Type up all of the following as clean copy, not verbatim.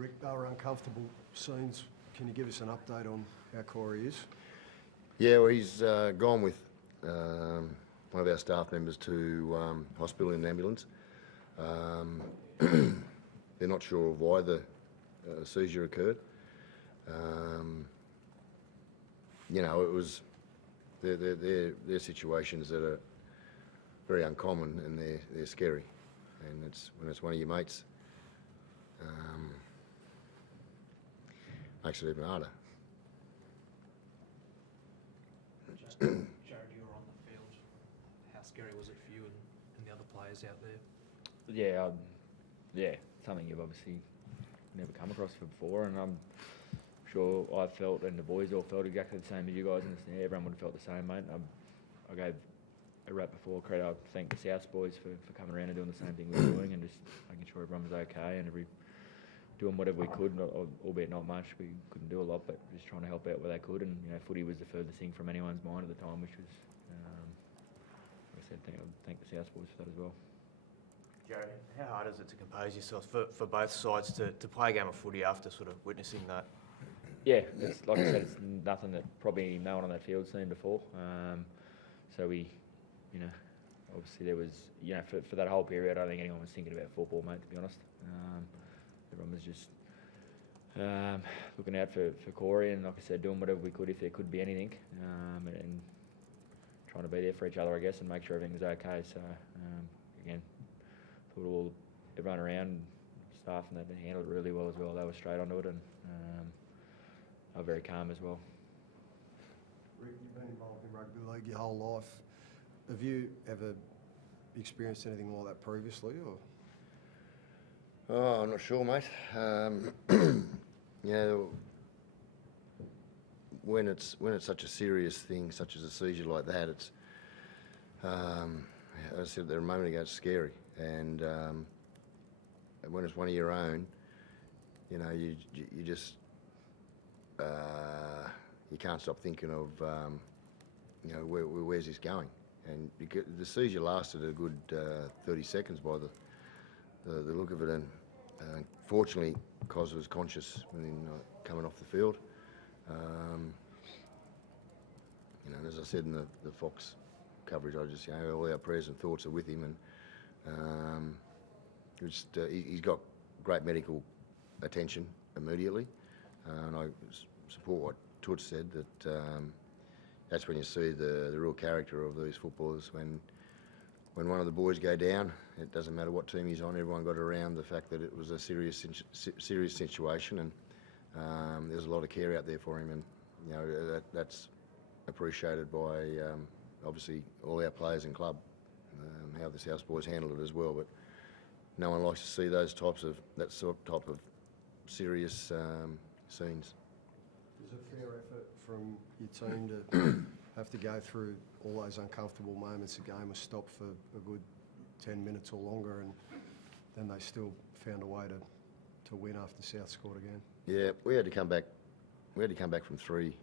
Rick, they were uncomfortable scenes. Can you give us an update on how Corey is? Yeah, well, he's gone with one of our staff members to hospital in an ambulance. They're not sure of why the seizure occurred. You know, it was they're situations that are very uncommon and they're scary. And it's when it's one of your mates, makes it even harder. Jared, you were on the field. How scary was it for you and the other players out there? Yeah, something you've obviously never come across before, and I'm sure I felt, and the boys all felt exactly the same as you guys, and everyone would have felt the same, mate. I gave a rap before credit. I thank the South boys for coming around and doing the same thing we were doing, and just making sure everyone was okay, and doing whatever we could, albeit not much. We couldn't do a lot, but just trying to help out where they could. And footy was the furthest thing from anyone's mind at the time, which was, like I said, thank the South boys for that as well. Jared, how hard is it to compose yourself for both sides to play a game of footy after sort of witnessing that? Yeah, it's, like I said, it's nothing that probably no one on that field's seen before. So we, obviously there was, for that whole period, I don't think anyone was thinking about football, mate, to be honest. Everyone was just looking out for Corey, and like I said, doing whatever we could if there could be anything, and trying to be there for each other, I guess, and make sure everything was okay. So again, thought everyone around, staff, and they handled it really well as well. They were straight onto it, and they were very calm as well. Rick, you've been involved in rugby league your whole life. Have you ever experienced anything like that previously, or? Oh, I'm not sure, mate. When it's such a serious thing, such as a seizure like that, it's I said there a moment ago, it's scary, and when it's one of your own, you just you can't stop thinking of where's this going, and because the seizure lasted a good 30 seconds by the look of it, and fortunately, Cos was conscious when coming off the field. And as I said in the Fox coverage, I just all our prayers and thoughts are with him, and he's got great medical attention immediately, and I support what Toots said, that that's when you see the real character of these footballers. When one of the boys go down, it doesn't matter what team he's on, everyone got around the fact that it was a serious situation, and there's a lot of care out there for him, and that's appreciated by obviously all our players and club, how the South boys handled it as well. But no one likes to see that type of serious scenes. Is it a fair effort from your team to have to go through all those uncomfortable moments? The game was stopped for a good 10 minutes or longer, and then they still found a way to win after South scored again. Yeah, we had to come back. We had to come back from three.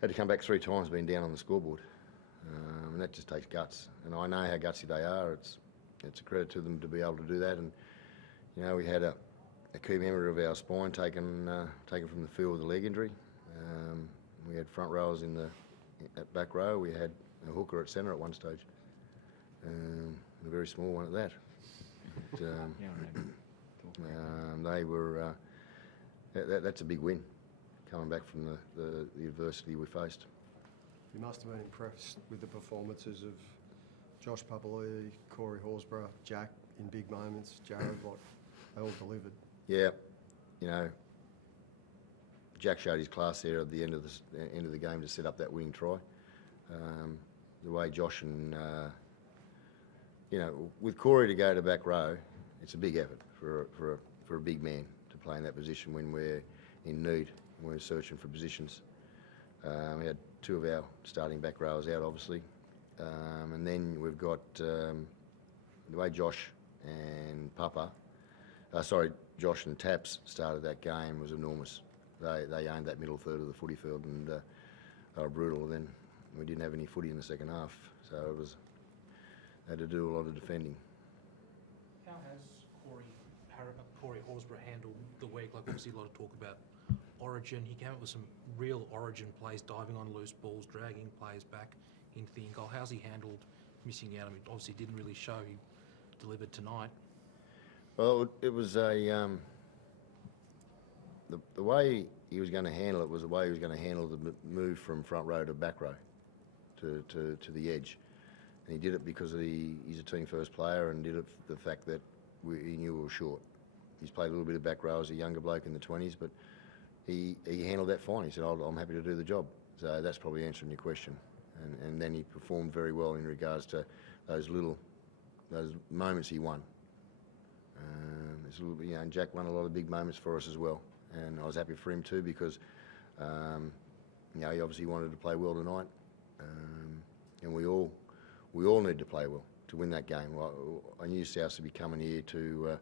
Had to come back 3 times being down on the scoreboard, and that just takes guts. And I know how gutsy they are. It's a credit to them to be able to do that. And we had a key member of our spine taken from the field with a leg injury. We had front rowers at back row. We had a hooker at centre at one stage, a very small one at that. But, they were. That's a big win, coming back from the adversity we faced. You must have been impressed with the performances of Josh Papali'i, Corey Horsburgh, Jack in big moments, Jared, they all delivered. Yeah, Jack showed his class there at the end of the game to set up that winning try. The way Josh and with Corey to go to back row, it's a big effort for a big man to play in that position when we're in need, when we're searching for positions. We had 2 of our starting back rowers out, obviously, and then we've got the way Josh and Josh and Taps started that game was enormous. They owned that middle third of the footy field, and they were brutal. And then we didn't have any footy in the second half, so had to do a lot of defending. How has Corey Horsburgh handled the week? week? Like, obviously a lot of talk about Origin. He came up with some real Origin plays, diving on loose balls, dragging players back into the in-goal. How's he handled missing out? I mean, obviously didn't really show. He delivered tonight. Well, it was the way he was going to handle it was the way he was going to handle the move from front row to back row to the edge. And he did it because he's a team first player, and did it for the fact that he knew we were short. He's played a little bit of back row as a younger bloke in the 20s, but he handled that fine. He said, I'm happy to do the job. So that's probably answering your question. And then he performed very well in regards to those moments he won. It's a little bit, and Jack won a lot of big moments for us as well. And I was happy for him too, because he obviously wanted to play well tonight. And we all need to play well to win that game. Well, I knew South would be coming here to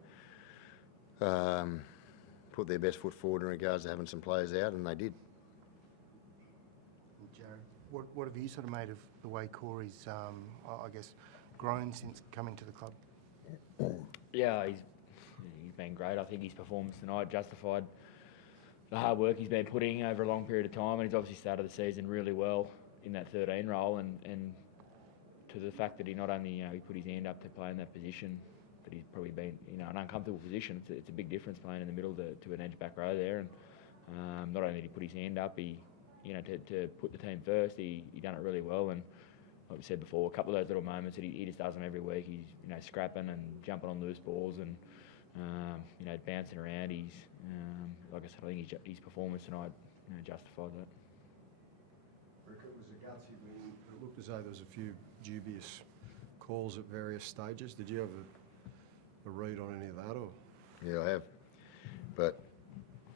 put their best foot forward in regards to having some players out, and they did. Jared, what have you sort of made of the way Corey's, I guess, grown since coming to the club? Yeah, he's been great. I think his performance tonight justified the hard work he's been putting over a long period of time, and he's obviously started the season really well in that 13 role, and to the fact that he not only he put his hand up to play in that position, that he's probably been an uncomfortable position. It's a big difference playing in the middle to an edge back row there, and not only did he put his hand up, he to put the team first, he done it really well. And like we said before, a couple of those little moments that he just does them every week. He's scrapping and jumping on loose balls and bouncing around. He's like I said, I think his performance tonight justified that. Rick, it was a gutsy win. It looked as though there was a few dubious calls at various stages. Did you have a read on any of that? Or? Yeah, I have. But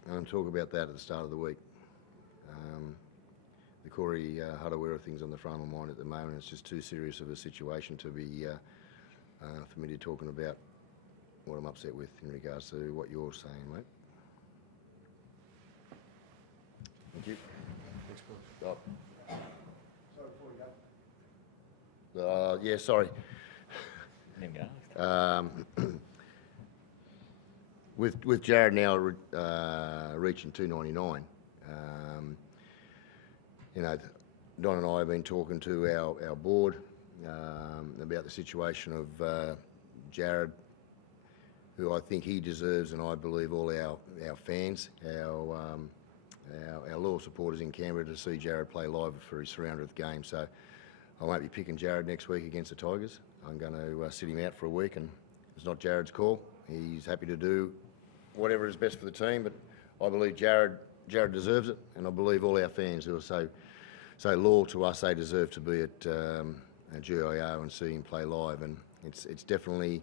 I'm going to talk about that at the start of the week. The Corey Hudawera thing's on the front of my mind at the moment. It's just too serious of a situation to be for me to talking about what I'm upset with in regards to what you're saying, mate. Thank you. Thanks, Bill. Sorry, before you go. Yeah, sorry. With Jared now reaching 299, Don and I have been talking to our board about the situation of Jared, who I think he deserves, and I believe all our fans, our loyal supporters in Canberra, to see Jared play live for his 300th game. So I won't be picking Jared next week against the Tigers. I'm going to sit him out for a week, and it's not Jared's call. He's happy to do whatever is best for the team, but I believe Jared deserves it, and I believe all our fans who are so loyal to us, they deserve to be at GIO and see him play live. And it's definitely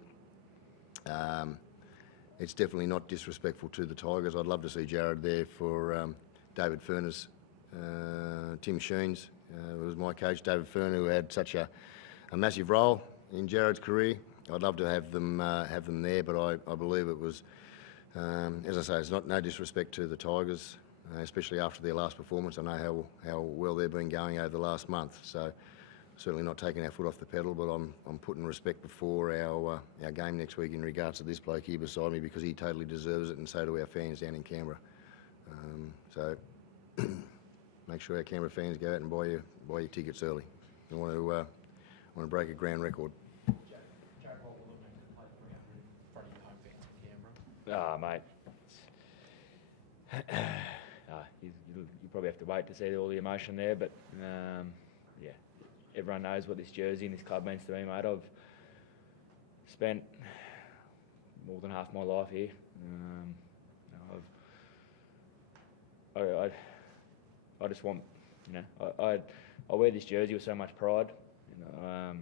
not disrespectful to the Tigers. I'd love to see Jared there for David Furness, Tim Sheens, who was my coach, David Furner, who had such a massive role in Jared's career. I'd love to have them there, but I believe it was, as I say, it's no disrespect to the Tigers, especially after their last performance. I know how well they've been going over the last month, so certainly not taking our foot off the pedal, but I'm putting respect before our game next week in regards to this bloke here beside me, because he totally deserves it, and so do our fans down in Canberra. So make sure our Canberra fans go out and buy your tickets early. We want to break a ground record. Jared, what will it mean to play 300 in front of your home fans in Canberra? Mate, you probably have to wait to see all the emotion there, but yeah, everyone knows what this jersey and this club means to me, mate. I've spent more than half my life here. I just want, I wear this jersey with so much pride. I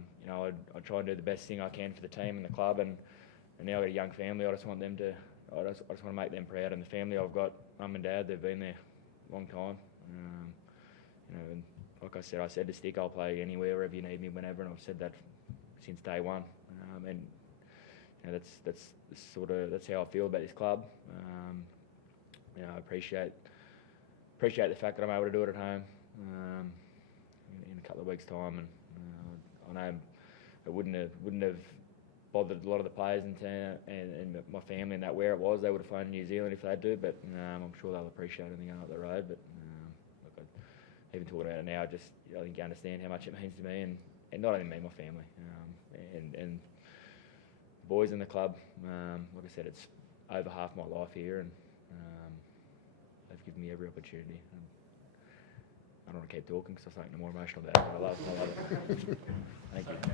try and do the best thing I can for the team and the club, and now I've got a young family. I just want them to, I just want to make them proud. And the family I've got, mum and dad, they've been there a long time. And like I said to Stick, I'll play anywhere, wherever you need me, whenever, and I've said that since day one. And that's how I feel about this club. I appreciate the fact that I'm able to do it at home in a couple of weeks' time, and I know it wouldn't have bothered a lot of the players in town and my family and that where it was. They would have flown to New Zealand if they had to, but I'm sure they'll appreciate anything going up the road. But look, even talking about it now, I think you understand how much it means to me, and not only me, my family, and the boys in the club. Like I said, it's over half my life here, and they've given me every opportunity. And I don't want to keep talking because I'm starting to get more emotional about it, but I love it. Thank you.